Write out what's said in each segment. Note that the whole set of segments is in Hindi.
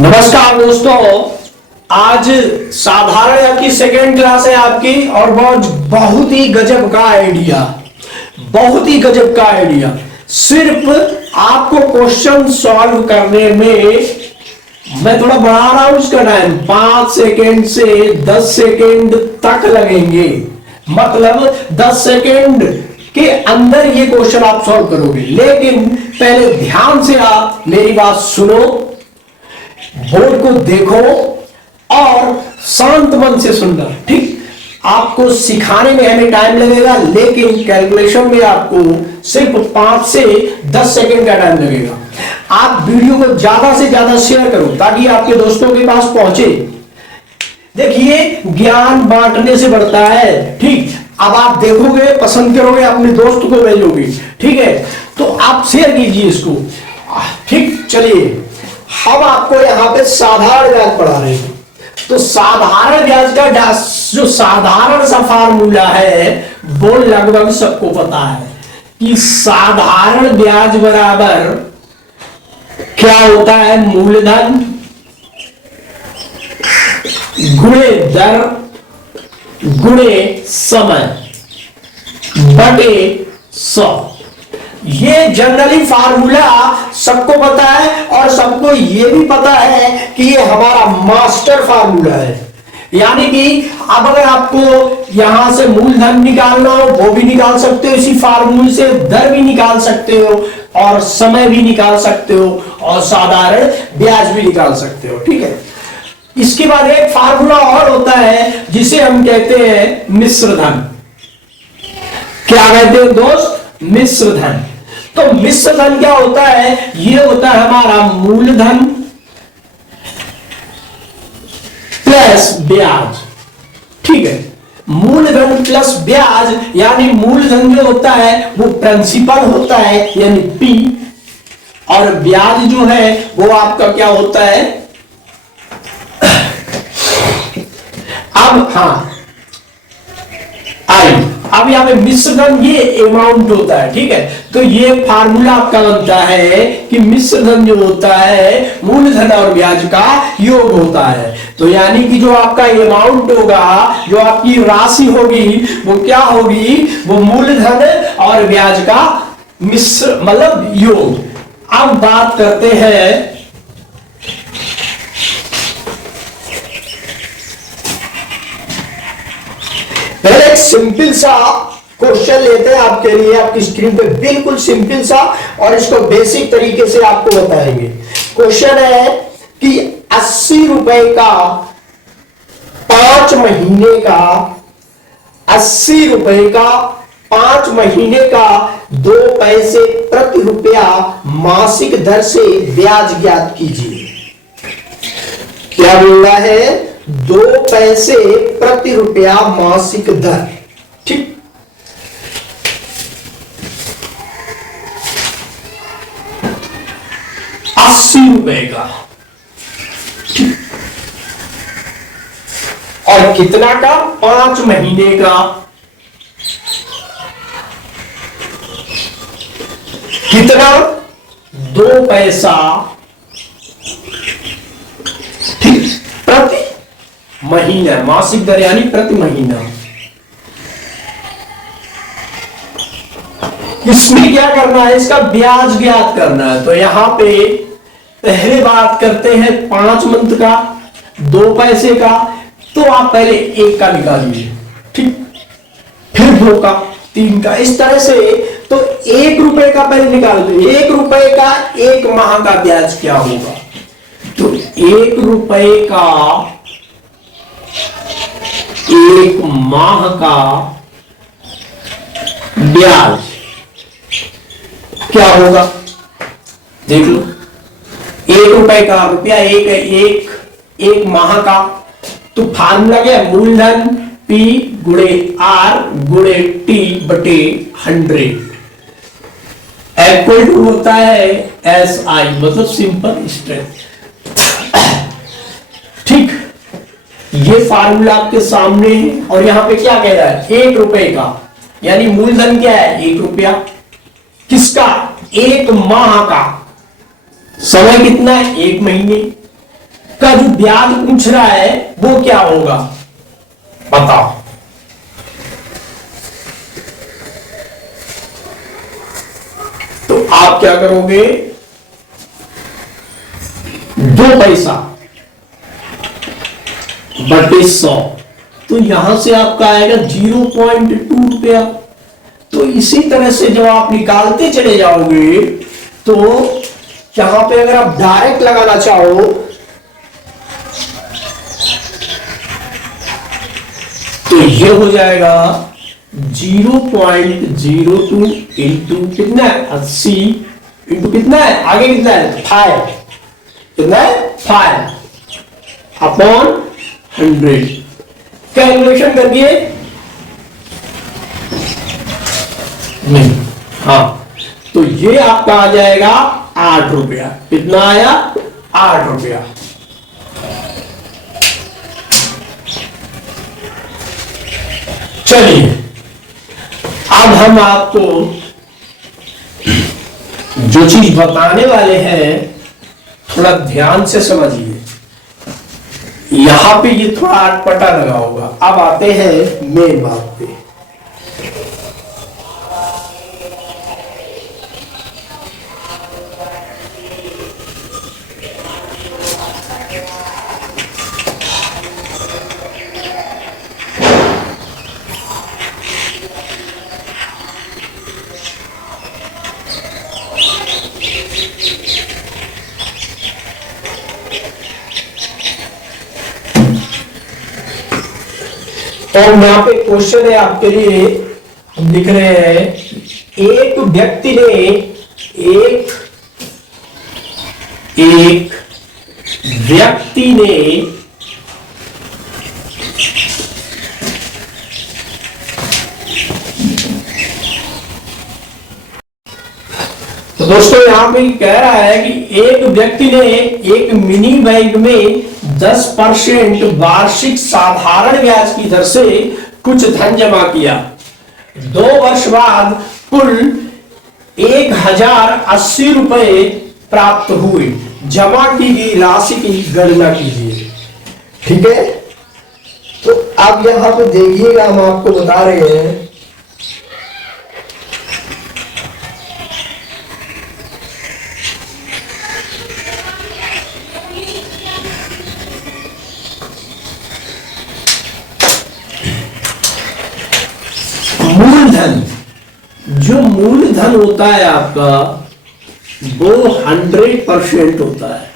नमस्कार दोस्तों, आज साधारण आपकी सेकेंड क्लास है आपकी और बहुत ही गजब का आइडिया, बहुत ही गजब का आइडिया। सिर्फ आपको क्वेश्चन सॉल्व करने में मैं थोड़ा बढ़ा रहा हूं उसका टाइम, 5 सेकेंड से 10 सेकेंड तक लगेंगे। मतलब 10 सेकेंड के अंदर ये क्वेश्चन आप सॉल्व करोगे। लेकिन पहले ध्यान से आप मेरी बात सुनो, बोर्ड को देखो और शांत मन से सुनना। ठीक, आपको सिखाने में हमें टाइम लगेगा, लेकिन कैलकुलेशन में आपको सिर्फ 5 से 10 सेकेंड का टाइम लगेगा। आप वीडियो को ज्यादा से ज्यादा शेयर करो ताकि आपके दोस्तों के पास पहुंचे। देखिए, ज्ञान बांटने से बढ़ता है। ठीक, अब आप देखोगे, पसंद करोगे, अपने दोस्त को भेजोगे। ठीक है, तो आप शेयर कीजिए इसको। ठीक, चलिए अब आपको यहां पे साधारण ब्याज पढ़ा रहे हैं। तो साधारण ब्याज का जो साधारण सा फार्मूला है वो लगभग सबको पता है कि साधारण ब्याज बराबर क्या होता है, मूलधन गुणे दर गुणे समय बटे 100। ये जनरली फार्मूला सबको पता है और सबको ये भी पता है कि ये हमारा मास्टर फार्मूला है। यानी कि अब अगर आपको यहां से मूलधन निकालना हो वो भी निकाल सकते हो, इसी फार्मूले से दर भी निकाल सकते हो और समय भी निकाल सकते हो और साधारण ब्याज भी निकाल सकते हो। ठीक है, इसके बाद एक फार्मूला और होता है जिसे हम कहते हैं मिश्र धन। क्या कहते हैं दोस्त? मिश्र धन। तो मिश्र धन क्या होता है? ये होता है हमारा मूलधन प्लस ब्याज। ठीक है, मूलधन प्लस ब्याज, यानी मूलधन जो होता है वो प्रिंसिपल होता है यानी P, और ब्याज जो है वो आपका क्या होता है? अब अब यहां पे मिश्रधन ये अमाउंट होता है। ठीक है, तो ये फार्मूला आपका बनता है कि मिश्रधन जो होता है मूलधन और ब्याज का योग होता है। तो यानी कि जो आपका अमाउंट होगा, जो आपकी राशि होगी वो क्या होगी? वो मूलधन और ब्याज का मिश्र मतलब योग। अब बात करते हैं पहले एक सिंपल सा क्वेश्चन लेते हैं आपके लिए, आपकी स्क्रीन पे बिल्कुल सिंपल सा, और इसको बेसिक तरीके से आपको बताएंगे। क्वेश्चन है कि 80 रुपए का 5 महीने का 80 रुपए का 5 महीने का 2 पैसे प्रति रुपया मासिक दर से ब्याज ज्ञात कीजिए। क्या बोल रहा है? 2 पैसे प्रति रुपया मासिक दर। ठीक, ₹80 का। ठीक, और कितना का? 5 महीने का। कितना? 2 पैसा प्रति महीना, मासिक दर यानी प्रति महीना। इसमें क्या करना है? इसका ब्याज ज्ञात करना है। तो यहां पे पहले बात करते हैं 5 मंथ का, 2 पैसे का। तो आप पहले 1 का निकालिए, ठीक, फिर 2 का, 3 का, इस तरह से। तो 1 रुपए का पहले निकाल दो। 1 रुपए का 1 माह का ब्याज क्या होगा? तो 1 रुपए का 1 माह का ब्याज क्या होगा? देख लो, 1 रुपए का रुपया एक माह का। तो फार्मूला क्या है? मूलधन P गुणे R गुणे T बटे 100 इक्वल टू होता है SI, मतलब सिंपल स्ट्रेंथ। ठीक, ये फार्मूला आपके सामने है। और यहां पे क्या कह रहा है? 1 रुपए का, यानी मूलधन क्या है? 1 रुपया। किसका? 1 माह का। समय कितना है? 1 महीने। का जो ब्याज पूछ रहा है वो क्या होगा, बताओ। तो आप क्या करोगे, 2 पैसा बटे 100, तो यहां से आपका आएगा 0.2 रुपया। तो इसी तरह से जब आप निकालते चले जाओगे तो यहां पे अगर आप डायरेक्ट लगाना चाहो तो ये हो जाएगा 0.02 इंटू कितना है, 80 इंटू कितना है, आगे कितना है, 5, कितना है 5 अपॉन 100। कैलकुलेशन करिए, नहीं, हाँ, तो ये आपका आ जाएगा 8 रुपया। कितना आया, 8 रुपया। चलिए अब हम आपको जो चीज बताने वाले हैं थोड़ा ध्यान से समझिए। यहां पे ये थोड़ा अटपटा लगा होगा। अब आते हैं मेन बात पे। और यहां पे क्वेश्चन है आपके लिए, हम लिख रहे हैं, एक व्यक्ति ने एक व्यक्ति ने तो दोस्तों यहां पे कह रहा है कि एक व्यक्ति ने एक मिनी बैंक में 10% वार्षिक साधारण ब्याज की दर से कुछ धन जमा किया। 2 वर्ष बाद कुल 1080 रुपए प्राप्त हुए। जमा की गई राशि की गणना कीजिए। ठीक है, तो आप यहां पे देखिएगा, हम आपको बता रहे हैं मूलधन। जो मूलधन होता है आपका वो 100% होता है।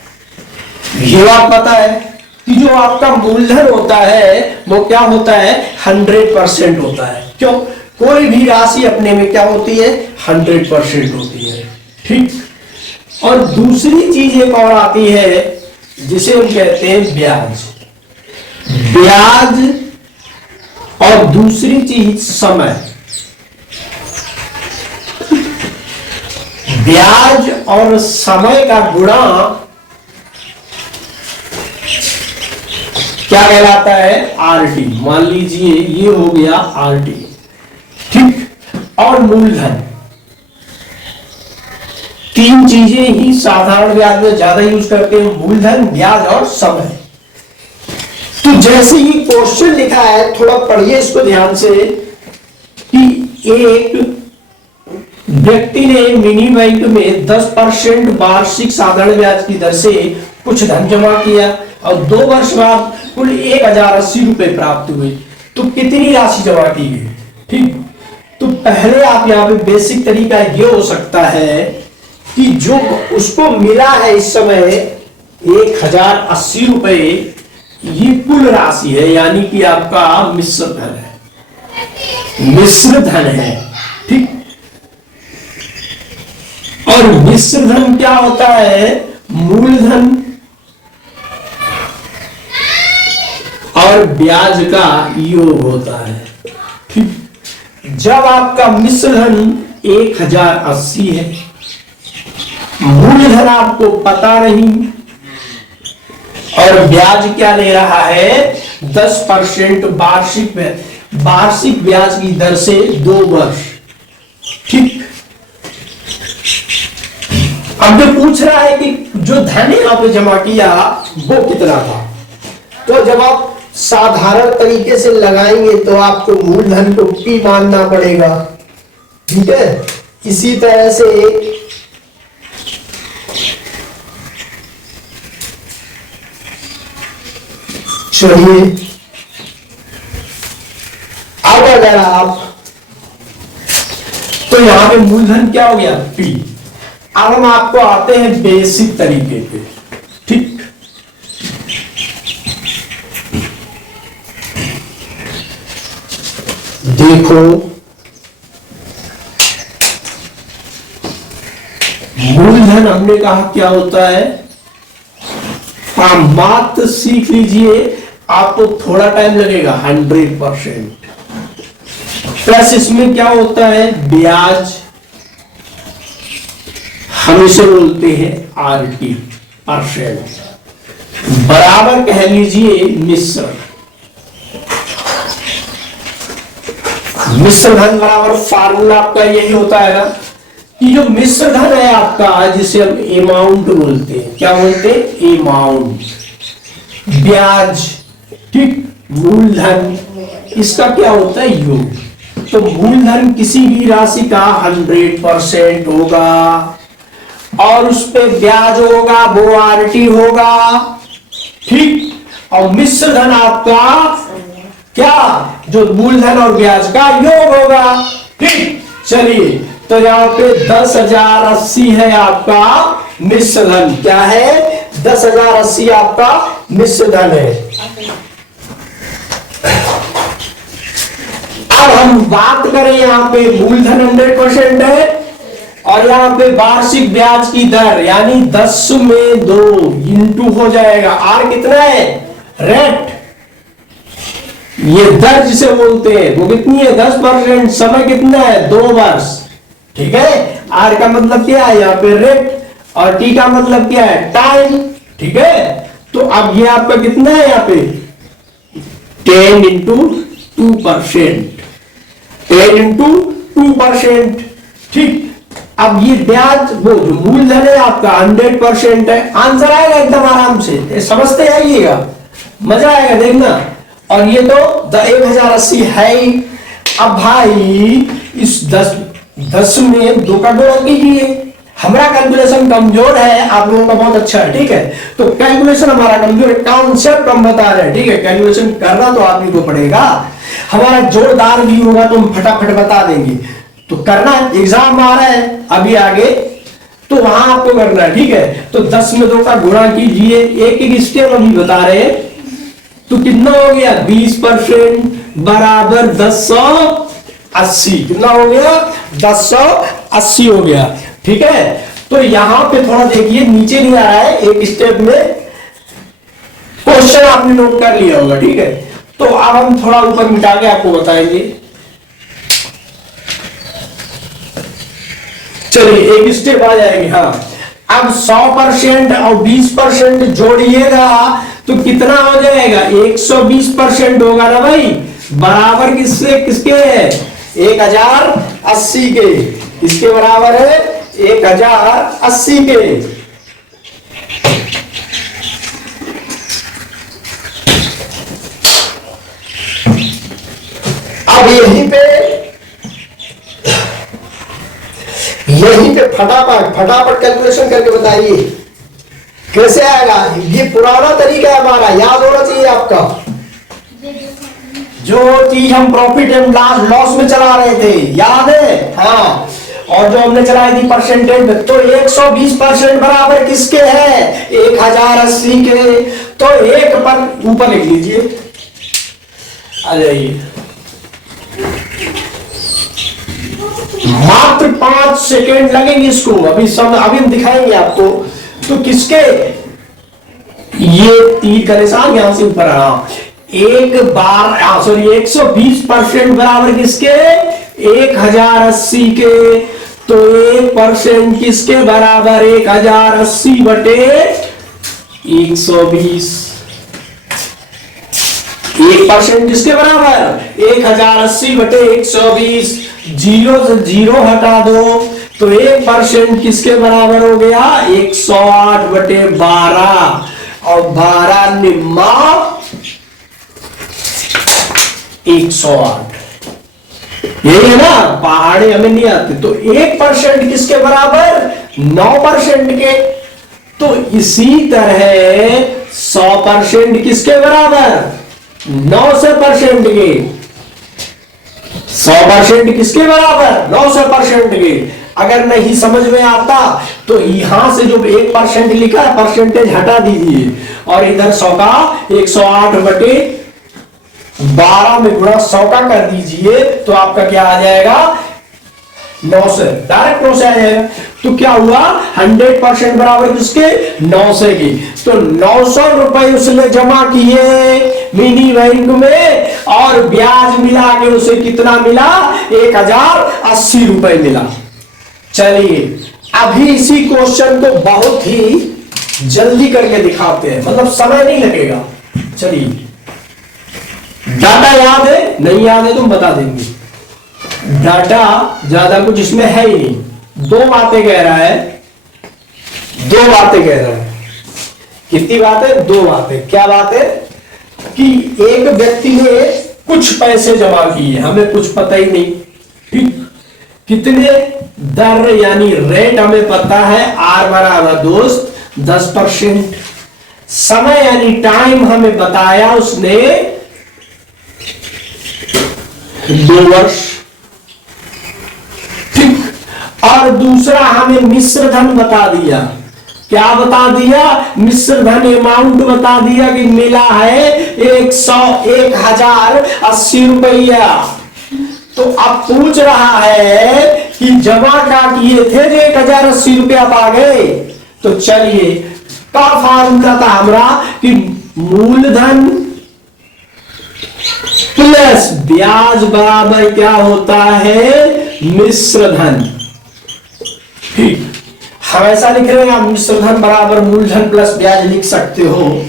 ये बात पता है कि जो आपका मूलधन होता है वो क्या होता है, 100% होता है। क्यों, कोई भी राशि अपने में क्या होती है, 100% होती है। ठीक, और दूसरी चीज एक और आती है जिसे हम कहते हैं ब्याज। ब्याज और दूसरी चीज समय। ब्याज और समय का गुणा क्या कहलाता है, आरटी। मान लीजिए ये हो गया आरटी। ठीक, और मूलधन, 3 चीजें ही साधारण ब्याज में ज्यादा यूज करते हैं, मूलधन, ब्याज और समय। तो जैसे ही क्वेश्चन लिखा है, थोड़ा पढ़िए इसको ध्यान से, कि एक व्यक्ति ने मिनी बैंक में 10% वार्षिक साधारण ब्याज की दर से कुछ धन जमा किया और 2 वर्ष बाद कुल 1080 रुपए प्राप्त हुए। तो कितनी राशि जमा की गई। ठीक, तो पहले आप यहाँ पे बेसिक तरीका ये हो सकता है कि जो उसको मिला है इस समय 1080 रुपए, ये कुल राशि है, यानी कि आपका मिश्र धन है, मिश्र धन है। ठीक, और मिश्र धन क्या होता है, मूलधन और ब्याज का योग होता है। ठीक, जब आपका मिश्र धन 1080 है, मूलधन आपको पता नहीं और ब्याज क्या ले रहा है, 10% वार्षिक ब्याज की दर से 2 वर्ष। ठीक, अब जो पूछ रहा है कि जो धन यहाँ पे जमा किया वो कितना था। तो जब आप साधारण तरीके से लगाएंगे तो आपको मूलधन को P मानना पड़ेगा, ठीक है। इसी तरह से चलिए अब अगर आप, तो यहां पे मूलधन क्या हो गया P। अब हम आपको आते हैं बेसिक तरीके पे, ठीक। देखो मूलधन हमने कहा क्या होता है, हाँ मात्र सीख लीजिए, आपको थोड़ा टाइम लगेगा। 100%। प्लस इसमें क्या होता है ब्याज, हम इसे बोलते हैं RT %, बराबर कह लीजिए मिश्रण। मिश्र धन बराबर फार्मूला आपका यही होता है ना कि जो मिश्र धन है आपका, जिसे हम अमाउंट बोलते हैं, क्या बोलते हैं अमाउंट, ब्याज, ठीक, मूलधन, इसका क्या होता है योग। तो मूलधन किसी भी राशि का 100% होगा और उस पे ब्याज होगा वो RT होगा, ठीक। और मिश्र धन आपका क्या, जो मूलधन और ब्याज का योग होगा, ठीक। चलिए तो यहाँ पे 10,080 है आपका मिश्र धन, क्या है 10,080 आपका मिश्र धन है। अब हम बात करें यहाँ पे मूलधन 100% है और यहाँ पे वार्षिक ब्याज की दर यानी 10 में 2 इंटू हो जाएगा। R कितना है रेट, ये दर जिसे बोलते हैं वो कितनी है 10%, समय कितना है 2 वर्ष, ठीक है। R का मतलब क्या है यहाँ पे रेट और T का मतलब क्या है टाइम, ठीक है। तो अब ये आपका कितना है यहाँ पे 10 इंटू 2%, 10 इंटू 2%, ठीक। अब ये ब्याज वो जो मूलधन है आपका 100% है। आंसर आएगा एकदम आराम से, समझते आइएगा, मजा आएगा देखना। और ये तो 1080 है ही। अब भाई इस 10 में 2 का गुणा कीजिए। हमारा कैलकुलेशन कमजोर है, आप लोगों का बहुत अच्छा है, ठीक है। तो कैलकुलेशन हमारा कमजोर है, कॉन्सेप्ट हम बता रहे हैं, ठीक है। कैलकुलेशन करना तो आदमी को पड़ेगा, हमारा जोरदार भी होगा तो हम फटाफट बता देंगे। तो करना, एग्जाम आ रहा है अभी आगे, तो वहां आपको करना है, ठीक है। तो 10 में 2 का गुणा कीजिए, एक एक स्टेप अभी बता रहे हैं। तो कितना हो गया 20% बराबर 1080, कितना हो गया 1080 हो गया, ठीक है। तो यहां पे थोड़ा देखिए नीचे नहीं आ रहा है, एक स्टेप में क्वेश्चन आपने नोट कर लिया होगा, ठीक है। तो अब हम थोड़ा ऊपर मिटा के आपको बताएंगे। चलिए एक स्टेप आ जाएगी, हाँ। अब 100% और 20% जोड़िएगा तो कितना हो जाएगा 120% होगा ना भाई, बराबर किससे किसके है 1080 के, किसके बराबर है 1080 के। अब यहीं पे फटाफट कैलकुलेशन करके बताइए कैसे आएगा। ये पुराना तरीका है हमारा, याद होना चाहिए आपका। जो चीज हम प्रॉफिट एंड लॉस में चला रहे थे, याद है, हाँ। और जो हमने चलाई थी परसेंटेज में, तो 120% बराबर किसके है 1080 के। तो एक पर ऊपर लिख लीजिए, आ जाइए। मात्र 5 सेकेंड लगेंगे इसको, अभी हम दिखाएंगे आपको। तो किसके, ये तीर का निशान यहां से ऊपर आ, एक बार 120% बराबर किसके 1080 के। तो 1% किसके बराबर 1080 बटे 120, 1% किसके बराबर 1080 बटे 120। जीरो से जीरो हटा दो, तो 1% किसके बराबर हो गया? 108/12 और 12 निम्मा 108। यही है ना, पहाड़े हमें नहीं आते। तो 1% किसके बराबर? 9% के। तो इसी तरह 100% किसके बराबर? 900% के। 100% किसके बराबर? 900% के। अगर नहीं समझ में आता तो यहां से जो 1% लिखा है परसेंटेज हटा दीजिए और इधर 100 का 108/12 में गुणा 100 का कर दीजिए तो आपका क्या आ जाएगा? 900, डायरेक्ट 900 आ जाएगा। तो क्या हुआ? 100% बराबर किसके? 900 की। तो 900 रुपए उसने जमा किए मिनी बैंक में और ब्याज मिला के उसे कितना मिला? 1080 रुपए मिला। चलिए अभी इसी क्वेश्चन को बहुत ही जल्दी करके दिखाते हैं, मतलब समय नहीं लगेगा। चलिए, डाटा याद है? नहीं याद है तुम बता देंगे। डाटा ज्यादा कुछ इसमें है ही नहीं, दो बातें कह रहा है। दो बातें कह रहा है। कितनी बातें? दो बातें। क्या बात है? कि एक व्यक्ति ने कुछ पैसे जमा किए, हमें कुछ पता ही नहीं, ठीक? कितने दर यानी रेट हमें पता है, आर बराबर दोस्त 10%। समय यानी टाइम हमें बताया उसने 2 वर्ष, ठीक? और दूसरा हमें मिश्र धन बता दिया। क्या बता दिया? मिश्र धन अमाउंट बता दिया कि मिला है 1080 रुपया। तो अब पूछ रहा है कि जमा क्या किए थे जो 1080 रुपया पा गए। तो चलिए, का फार्मूला था हमारा कि मूलधन प्लस ब्याज बराबर क्या होता है? मिश्र धन। ठीक, हमेशा लिख रहे हैं आप मिश्र धन बराबर मूलधन प्लस ब्याज लिख सकते हो,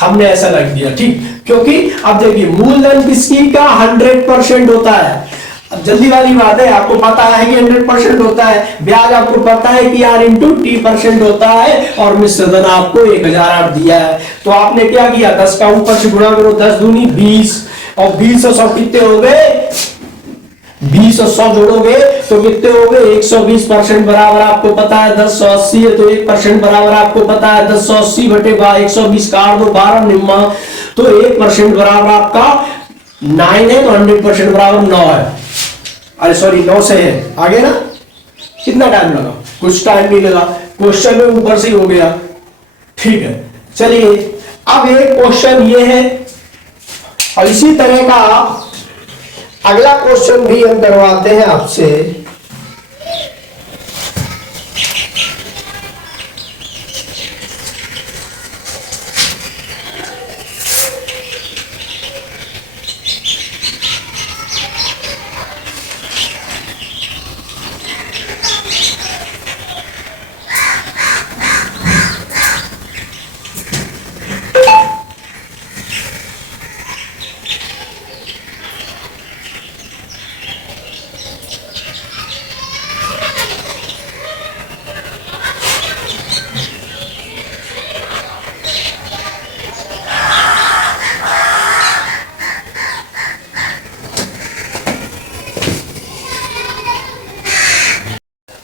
हमने ऐसा लग दिया, ठीक? क्योंकि अब देखिए मूलधन किसकी का 100% होता है। अब जल्दी वाली बात है, आपको पता है कि 100% होता है, ब्याज आपको पता है कि R इंटू T% होता है और मिश्र धन आपको 1008 दिया है। तो आपने क्या किया? 10 का ऊपर से गुणा करो, 10 दूनी 20 और 20 और 100 कितने हो गए? 20 और 100 जोड़ोगे तो कितने हो गए? 120% बराबर आपको पता है 1080 है, तो 1% बराबर आपको पता है 1080 बटे 120 काट दो 12 निम्मा, तो 1% बराबर आपका 9 है, तो 100% बराबर 9 है। अरे सॉरी 9 से है, आगे ना। कितना टाइम लगा? कुछ टाइम नहीं लगा, क्वेश्चन में ऊपर से हो गया, ठीक है। चलिए अब एक क्वेश्चन ये है और इसी तरह का अगला क्वेश्चन भी हम करवाते हैं आपसे।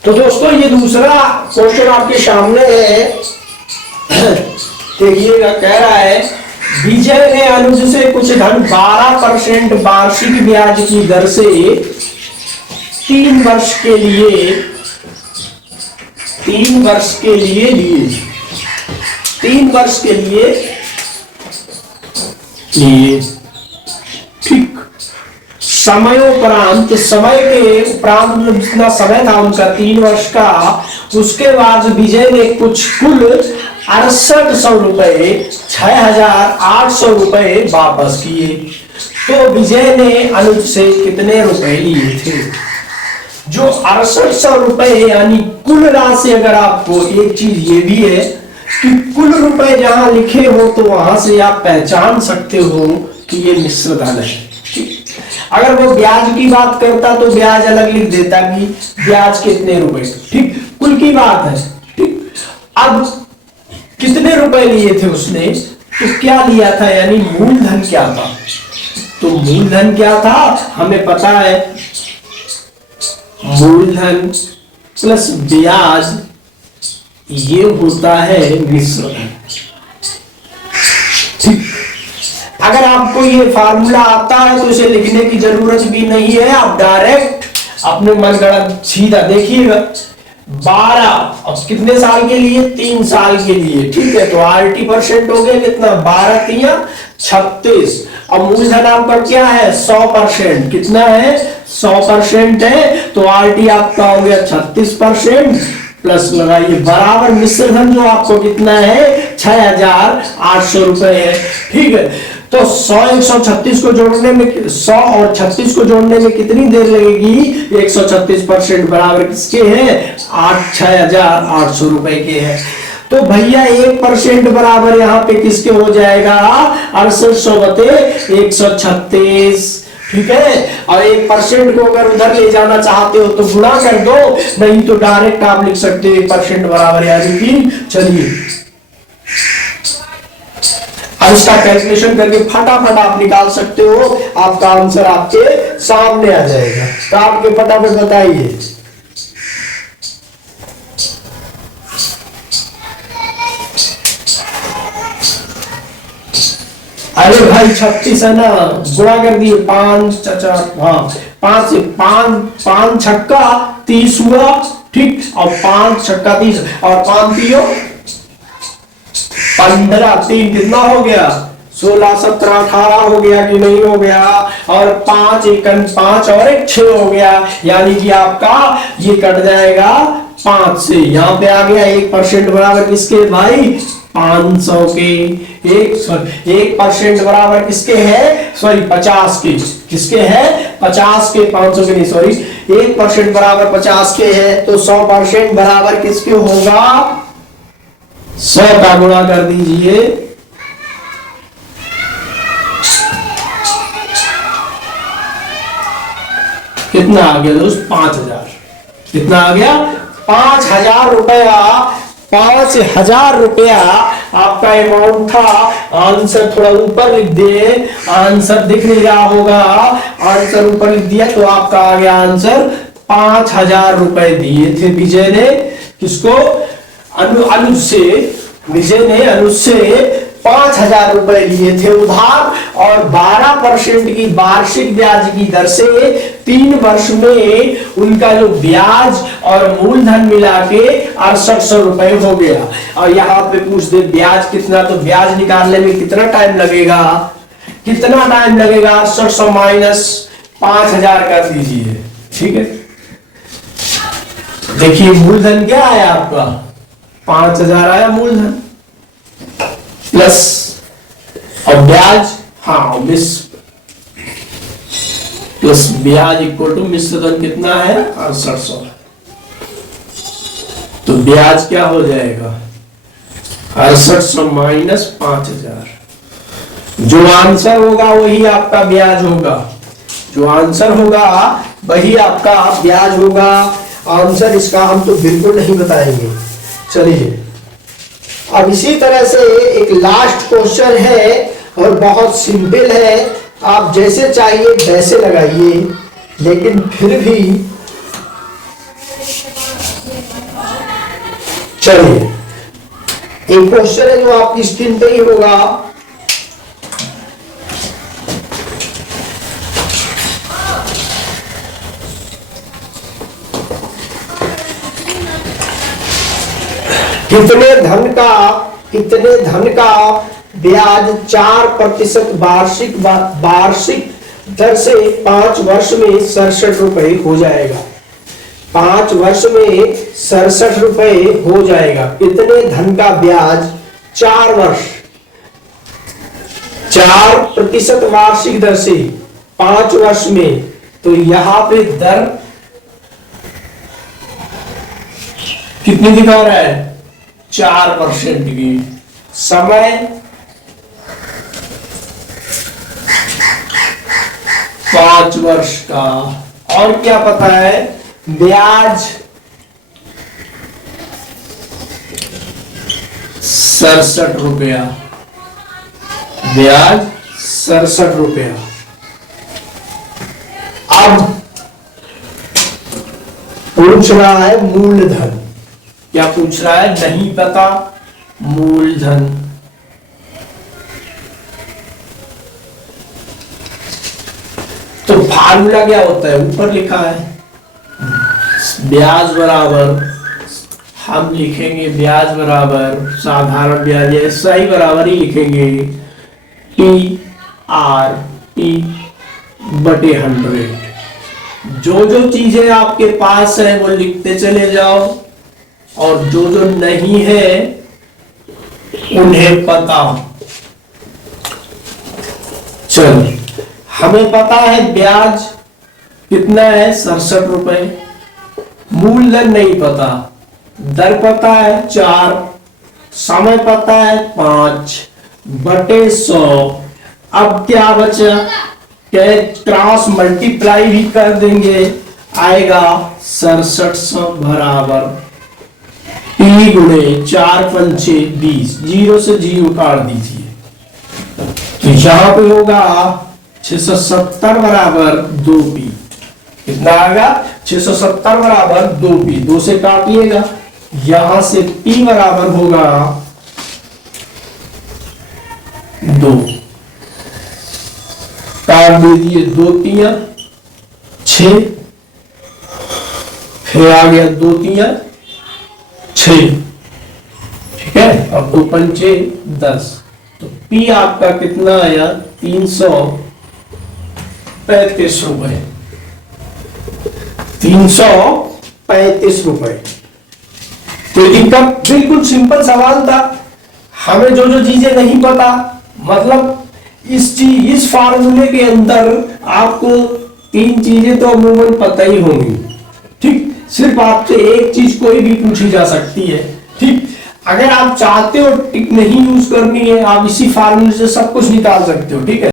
तो दोस्तों ये दूसरा क्वेश्चन आपके सामने है। देखिएगा, कह रहा है विजय ने अनुज से कुछ धन 12% वार्षिक ब्याज की दर से 3 वर्ष के लिए लिए 3 वर्ष के लिए ठीक। समयोपरांत, समय के उपरांत जितना समय था उनका 3 वर्ष का, उसके बाद विजय ने कुछ कुल 6800 रुपए 6800 रुपए वापस किए। तो विजय ने अनुज से कितने रुपए लिए थे? जो 6800 रुपए यानी कुल राशि, अगर आपको एक चीज ये भी है कि कुल रुपए जहां लिखे हो तो वहां से आप पहचान सकते हो कि ये मिश्र धन है। अगर वो ब्याज की बात करता तो ब्याज अलग लिख देता कि ब्याज कितने रुपए, ठीक, कुल की बात है, ठीक। अब कितने रुपए लिए थे उसने, तो क्या लिया था, यानी मूलधन क्या था, तो मूलधन क्या था हमें पता है, मूलधन प्लस ब्याज ये होता है मिश्रधन, ठीक। अगर आपको ये फार्मूला आता है तो इसे लिखने की जरूरत भी नहीं है, आप डायरेक्ट अपने मनगढ़ंत सीधा देखिएगा। 12 अब कितने साल के लिए, 3 साल के लिए, ठीक है। तो RT% हो गया कितना, 12 तिया 36। अब मूलधन आपका क्या है 100%, कितना है 100% है, तो RT आपका हो गया 36% प्लस लगाइए बराबर मिश्रधन जो आपको कितना है 6,800 रुपए है, ठीक है। तो 100 136 को जोड़ने में 100 और 36 को जोड़ने में कितनी देर लगेगी, 136% बराबर किसके हैं 6,800 रुपए के हैं। तो भैया 1% बराबर यहाँ पे किसके हो जाएगा 6800/136, ठीक है। और 1% को अगर उधर ले जाना चाहते हो तो गुणा कर दो, नहीं तो डायरेक्ट आप लिख सकते हो 1% बराबर यानी कि, चलिए अब इसका कैलकुलेशन करके फटाफट आप निकाल सकते हो, आपका आंसर आपके सामने आ जाएगा। तो आपके फटाफट बताइए, अरे भाई 36 है ना, गुणा कर दिए 5 चाचा, हाँ 5 से 5 छक्का 30 हुआ, ठीक। और 5 छक्का 30 और 5 तियो 15, 3 कितना हो गया 16 17 18 हो गया कि नहीं हो गया, और 5 एकन 5 और 1 6 हो गया, यानी कि आपका ये कट जाएगा 5 से, यहाँ पे आ गया 1% बराबर किसके भाई 500 के, 1% बराबर किसके है, सॉरी 50 के, किसके है 50 के, 500 के नहीं सॉरी, 1% बराबर 50 के है, तो 100% बराबर किसके होगा 100 का गुणा कर दीजिए, कितना आ गया दोस्त 5,000, कितना आ गया 5,000 रुपया, 5,000 रुपया आपका अमाउंट था। आंसर थोड़ा ऊपर लिख दे, आंसर दिख नहीं रहा होगा, आंसर ऊपर लिख दिया तो आपका आ गया आंसर 5,000 रुपए दिए थे विजय ने, किसको अनुज से, विजय ने अनुज से 5,000 रुपए लिए थे उधार, और 12% की वार्षिक ब्याज की दर से 3 वर्ष में उनका जो ब्याज और मूलधन मिला के 6800 रुपए हो गया। और यहाँ पे पूछ दे ब्याज कितना, तो ब्याज निकालने में कितना टाइम लगेगा, कितना टाइम लगेगा 6800 माइनस 5,000 कर दीजिए, ठीक है। देखिए मूलधन क्या आया आपका 5,000 आया मूलधन, प्लस और ब्याज, हाँ प्लस ब्याज इक्वल टू मिश्रधन कितना है 6800, तो ब्याज क्या हो जाएगा 6800 माइनस 5,000, जो आंसर होगा वही आपका ब्याज होगा, जो आंसर होगा वही आपका ब्याज होगा। आंसर इसका हम तो बिल्कुल नहीं बताएंगे। चलिए अब इसी तरह से एक लास्ट क्वेश्चन है और बहुत सिंपल है, आप जैसे चाहिए वैसे लगाइए, लेकिन फिर भी चलिए एक क्वेश्चन है जो आपकी स्क्रीन पे ही होगा। कितने धन का ब्याज 4% वार्षिक दर से 5 वर्ष में 67 रुपए हो जाएगा, 5 वर्ष में 67 रुपए हो जाएगा। कितने धन का ब्याज 4 वर्ष 4% वार्षिक दर से 5 वर्ष में, तो यहां पे दर कितनी दिखा रहा है 4% की, समय 5 वर्ष का। और क्या पता है, ब्याज 67 रुपया, ब्याज 67 रुपया। अब पूछ रहा है मूलधन, क्या पूछ रहा है, नहीं पता, मूलधन। तो फार्मूला क्या होता है, ऊपर लिखा है, ब्याज बराबर, हम लिखेंगे ब्याज बराबर साधारण ब्याज ऐसा ही बराबर ही लिखेंगे, टी आर टी बटे 100। जो जो चीजें आपके पास है वो लिखते चले जाओ, और जो जो नहीं है उन्हें पता। चलो, हमें पता है ब्याज कितना है, 67 रुपए। मूलधन नहीं पता, दर पता है 4, समय पता है 5 बटे 100। अब क्या बचा, क्रॉस मल्टीप्लाई भी कर देंगे, आएगा 6700 बराबर टी गुणे 4 पंचे 20, 0 से 0 काट दीजिए, तो यहां पे होगा 670 बराबर 2p। कितना आएगा, 670 बराबर 2p, 2 से काटिएगा, यहां से p बराबर होगा 2, काट दीजिए, 2 तिया 6, फिर आ गया 2 तिया 6, ठीक है। अब 2 पंचे 10, तो p आपका कितना आया, 335 रुपए, 335 रुपए। तो इनका बिल्कुल सिंपल सवाल था। हमें जो जो चीजें नहीं पता, मतलब इस फार्मूले के अंदर आपको 3 चीजें तो अमूमन पता ही होंगी, ठीक। सिर्फ आपसे एक चीज कोई भी पूछी जा सकती है, ठीक। अगर आप चाहते हो टिक नहीं यूज करनी है, आप इसी फार्मूले से सब कुछ निकाल सकते हो, ठीक है।